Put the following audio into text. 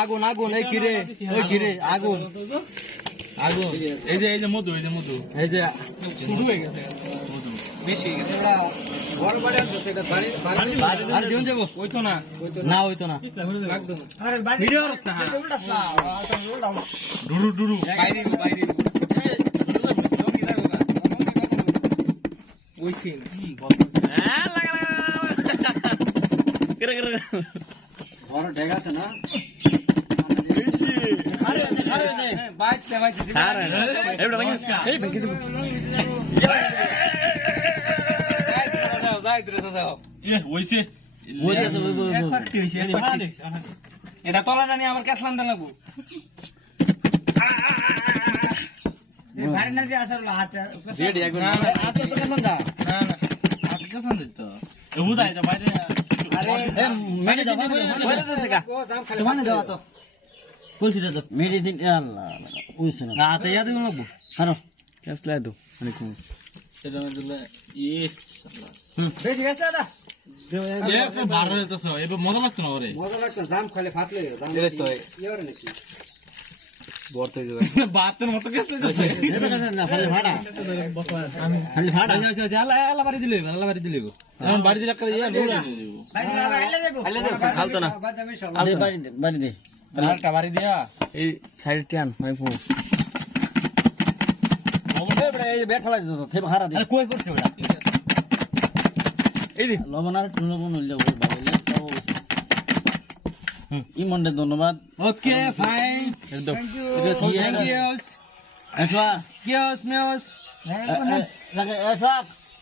আগুন আগুন এই কিরে আগুন আগুন এই যে মধু এই যে শুরু হয়ে গেছে বেশি হয়ে গেছে আর দিন যাবো হইতো না ভিডিও অবস্থা ডুরু বাইরে ওইসিন বড় ঢেক আছে না এটা তলা জানি আমার ক্যাসলাম লাগবো মেডিসিন মজা লাগতো না দাম খাইলে ফাটলে বাড়ি দিয়া এই সাইড টান কই করছে লবণ আর লবণ ইমন্ডে ধন্যবাদ ওকে ফাইন থ্যাংক ইউ